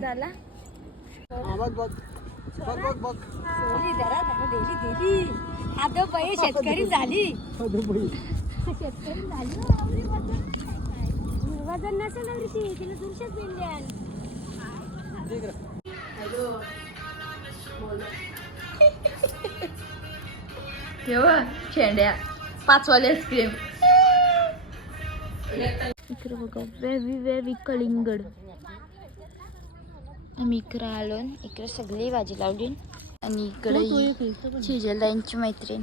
झाला. हा, बघ बघ. बघ बघ बघ. दिली जरा जरा दिली दिली. आता पहिले शेतकरी झाली. शेतकरी झाली. वजन. नसेल तिला शेंड्या. पाचवाले आईस्क्रीम. इकडे बघा वेवी वेवी कलिंगड. आम्ही इकडे आलो इकडे सगळी भाजी लावली. आणि इकडे ही शेजारदारांची मैत्रीण.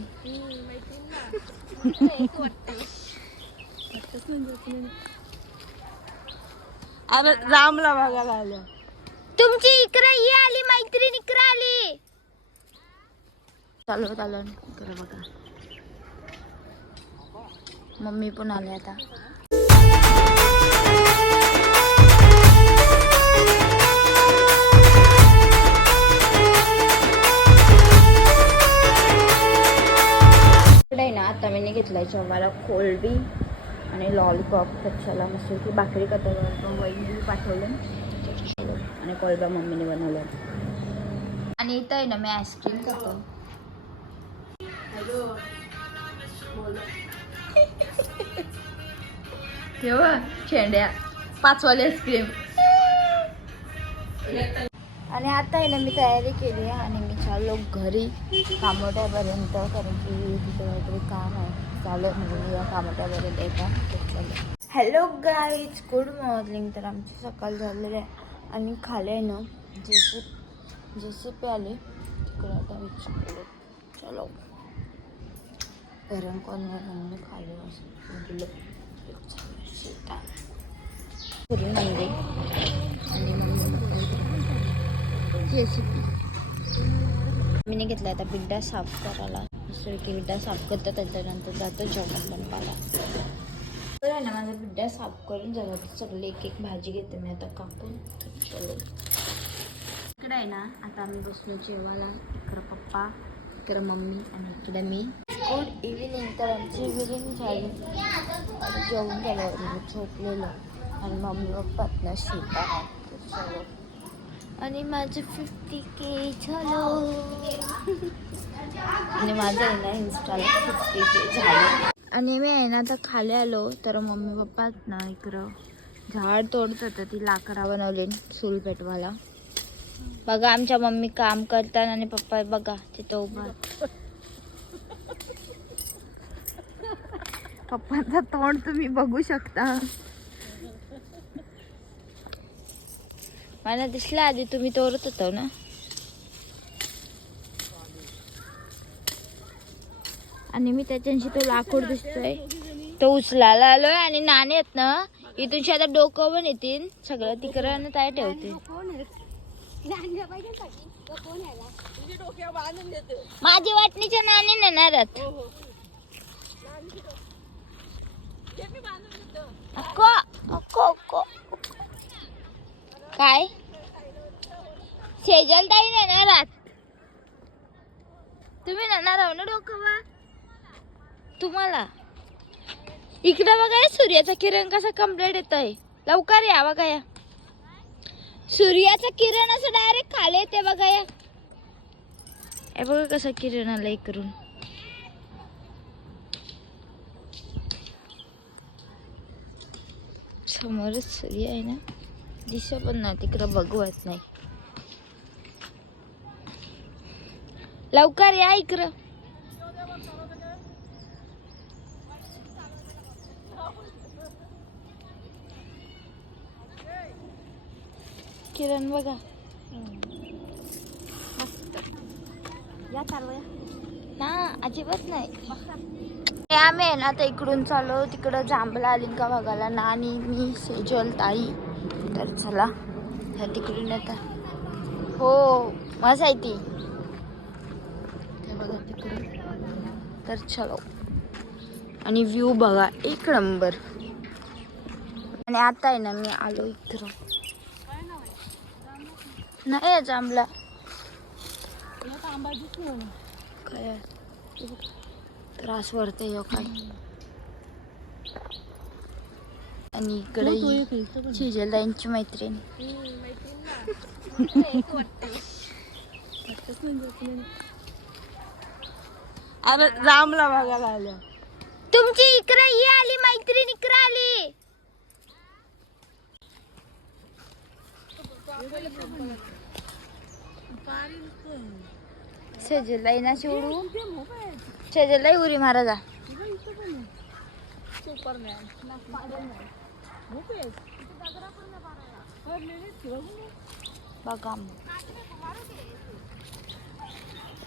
अरे रामला बघायला आल्या. तुमची इकडे ही आली मैत्रीण इकडे आली. चालू चालू इकडे बघा. मम्मी पण आले आता. आता मी घेतलाय जेव्हाला कोलबी आणि लॉलीपॉप कच्च्याला मस्त की भाकरी कथावर वहिनी पाठवलं. आणि कोलबा मम्मीने बनवलं आणि इथं आहे ना मी आईस्क्रीम करतो ठेव शेंड्या. पाचवाली आईस्क्रीम आणि आता आहे ना मी तयारी केली आहे आणि मी चाललो घरी कामोट्यापर्यंत कारण की तिथं काहीतरी काम आहे. चालू आहे म्हणजे या कामोट्यापर्यंत एका हॅलो गाईज गुड मॉर्निंग तर आमची सकाळ झालेली आहे. आणि खाले ना जेसी जेसीपी आले. तिकडे आता विचारले. चलो. गरम कोण खाले असं दिलं म्हणजे रेसिपी मी घेतला आता बिड्डा साफ करायला. दुसरं की बिड्डा साफ करतो त्याच्यानंतर जातो जेवण बनवायला. तर आहे ना माझा बिड्डा साफ करून जगात सगळे एक एक भाजी घेते मी आता कापून. चलो. इकडे आहे ना आता आम्ही बसलो जेवायला. इकडं पप्पा इकडं मम्मी आणि इकडं मी. गुड इव्हिनिंग तर आमची इव्हिनिंग झाली. आता जेवण झालं झोपलेलं. आणि मम्मी पप्पा शिवता चलो. आणि माझं फिफ्टी के झालं. आणि माझं आहे ना इन्स्टाला फिफ्टी के झालं. आणि मी आहे ना आता खाली आलो तर मम्मी पप्पा ना इकडं. झाड तोडत होतं ती लाकडा बनवली चूल पेटवाला बघा आमच्या मम्मी काम करतात आणि पप्पा बघा तिथं उभा पप्पांचा तोंड तुम्ही बघू शकता. मला दिसला आधी तुम्ही तोरत होतो ना. आणि मी त्याच्याशी तो लाकूड दिसतोय. तो उचलायला आलोय आणि नाणे आहेत ना इथून आता डोकं पण येतील. सगळं तिकडं काय ठेवते माझी वाटणीच्या नाणे नेणार अक्को अक्को अक्को. काय? सेजल ताई नेणार तुम्ही नेणार आहो ना डोकं तुम्हाला? इकडं बघा सूर्याचा किरण कसा कंप्लीट येत आहे लवकर या बघा या. सूर्याचं किरण असं डायरेक्ट खाली येते बघा या. हे बघा कसं किरण आलं इकडून. समोरच सूर्य आहे ना. दिसत पण ना तिकडं बघवत नाही. लवकर या इकडं. किरण बघा. या चालवया. ना अजिबात नाही. आम्ही आहे ना आता इकडून चालू तिकडं जांभळा आली का बघायला. ना आणि मी सेजल ताई. तर चला तर तिकडून आता. हो मस्त आहे ती बघा तिकडून. तर चलो. आणि व्ह्यू बघा एक नंबर आणि आता आहे ना मी आलो इकडं. नाही आहे जांभळा. काय? त्रास वाढते ह्यो काय? आणि इकडे शिजलदाईंची मैत्रीण. अरे रामला बघायला आलं तुमची इकडे ही आली मैत्रीण इकडे आली. सेजलदाई ना शिवडू सेजलदाई उरी महाराजा बघा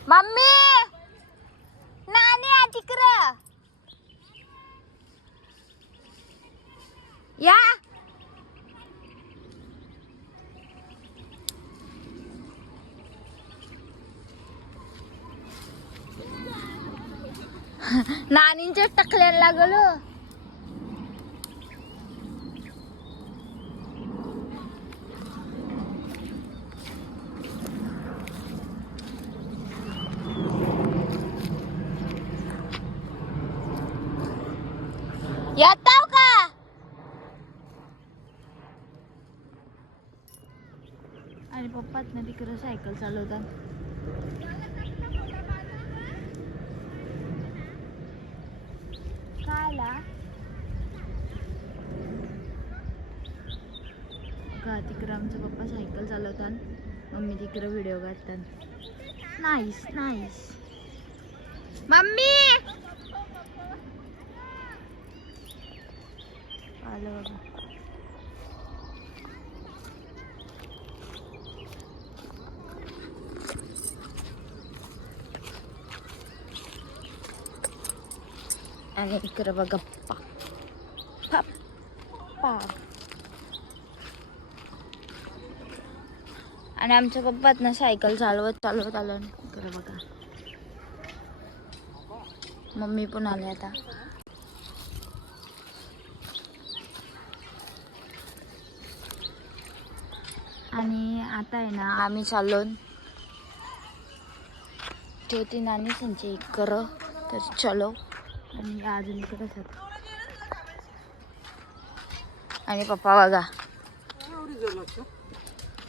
मम्मी! नानी आ तिकडं. या. नानींच्या टकल्याला लागलो. येताव का? आणि पप्पाच ना तिकडं सायकल चालवतात. काला का तिकडं आमचे पप्पा सायकल चालवतात. मम्मी तिकडं व्हिडिओ काढतात. Nice nice mummy! आलं बघा. आणि इकडं बघा पप्पा. पप्पा. आणि आमच्या पप्पात ना सायकल चालवत चालवत आलं इकडं बघा. मम्मी पण आले आता. आणि आता आहे ना आम्ही चाललो ज्योती नानी त्यांचे इकर तर चलो. आणि अजून इकडे आणि पप्पा बघा.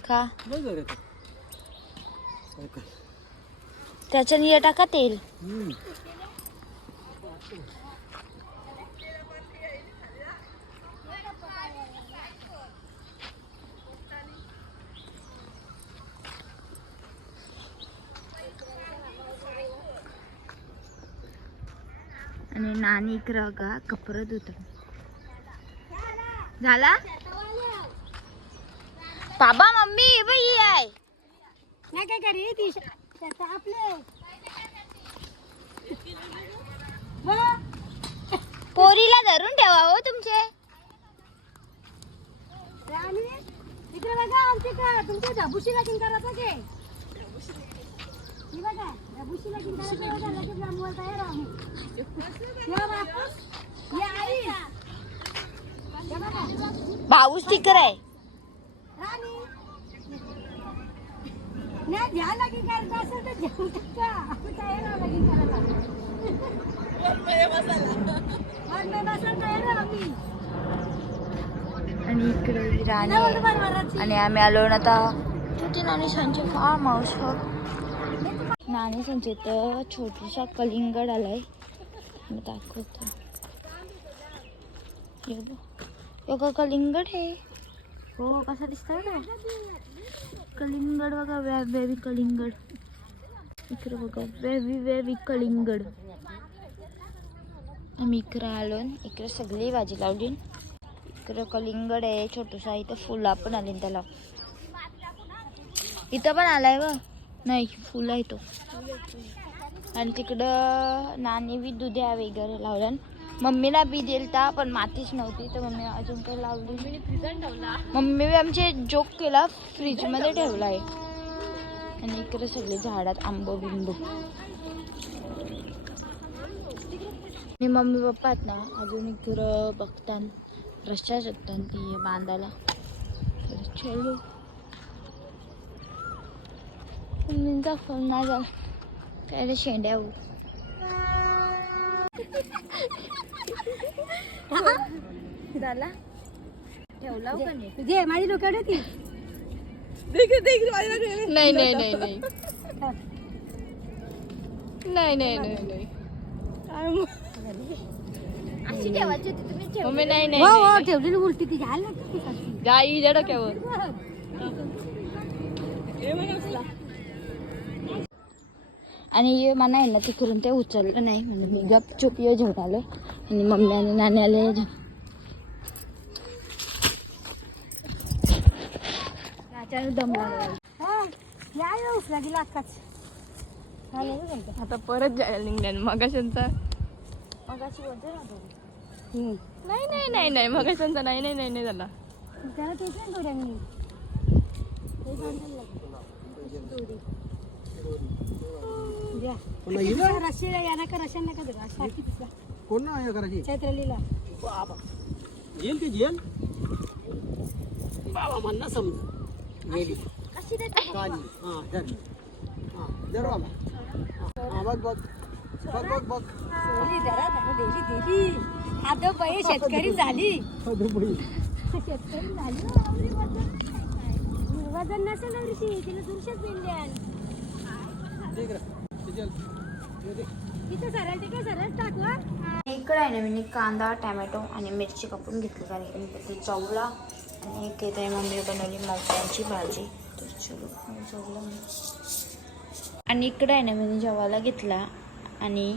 का. त्याच्याने हे टाका तेल. नानी इकडं बघा कपडे धुत. झाला? बाबा मम्मी बाई आहे. नाही काय करी? ती आपले पोरीला धरून ठेवा हो तुमचे. इकडे बघा आमचे का? तुमच्या ढबुशीला किन करायचं के ही बघा बघा. भाऊच तिकर आहे. आणि इकडे राणी. आणि आम्ही आलो ना आता. तिथे नाणी सांचे फार्म हाऊस नाणी सांचे तर छोटूसा कलिंगड आलाय. मी दाखवतो. हे बघ. हे कलिंगड आहे हो कसा दिसतोय ना? कलिंगड बघा वे वेवी कलिंगड. इकडे बघा वेवी वेवी कलिंगड. आम्ही इकडे आलो इकडे सगळी भाजी लावली. इकडं कलिंगड आहे छोटूसा इथं फुला पण आली त्याला. इथं पण आलाय ग नाही फुलं आहे तो. आणि तिकडं नाणी बी दुध्या वगैरे लावल्या मम्मीला बी दिलता पण मातीच नव्हती तर मम्मी अजून काही लावली मम्मी बी आमचे जोक केला फ्रीजमध्ये ठेवला आहे. आणि इकडे सगळे झाडात आंबो बिंबो. आणि मम्मी पप्पा आहेत ना अजून इकडं बघतात रस्त्या शकतात ती बांधायला. चलो. मी दाखवून नाही झालं काय शेंड्या झाला ठेवला जे माझी डोक्यावर ती नाही नाही नाही नाही नाही नाही नाही अशी ठेवायची होती तुम्ही ठेव मम्मी नाही नाही हो हो ठेवलेली उलटी ती घ्यायला लागते जा आणि ये मला आहे ना तिकडून ते उचललं नाही. म्हणजे मी गपचूप ये घेऊन आलो. आणि मम्मी आणि हा, हा, जायचं. आता परत जायला निघल्या मगाशांचा. मगाशी बोलते ना तो. हम्म. नाही नाही नाही नाही मगाशांचा नाही नाही नाही नाही झाला. त्याला कोणा हिला या ना का रशियन नका देऊ असं चैत्रलीला. बाबा. येईल ते येईल? बाबा म्हणणं समज गेली कशी हां धर. हां धर बाबा. हां बघ बघ. बघ बघ बघ. दिली धरा दिली शेतकरी झाली. शेतकरी झाली वजन नसेल तिला दुरशेच दिली ठीक आहे. इकडे आहे ना मी कांदा टॅमॅटो आणि मिरची कापून घेतली कारण की मी ते चवला आणि एक इथे मम्मी बनवली मौक्यांची भाजी. तर चलो चवला मी. आणि इकडे आहे ना मी जेवायला घेतला. आणि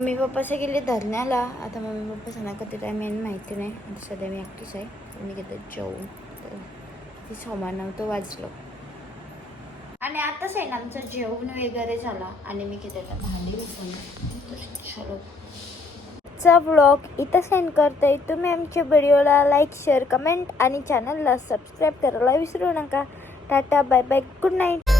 मम्मी पप्पाचे गेले धरण्याला. आता मम्मी पप्पा सांगा कधी काय मेन माहिती नाही आता सध्या मी एकटीच आहे. मी घेते जेवून तर सोमवार नव्हतं वाजलं. आणि आताच आहे ना आमचं जेवण वगैरे झाला आणि मी किती आता भांडी उठून चलो चा व्लॉग इथं सेंड करते तुम्ही आमच्या व्हिडिओला लाईक शेअर कमेंट आणि चॅनलला सबस्क्राईब करायला विसरू नका. Tata bye bye good night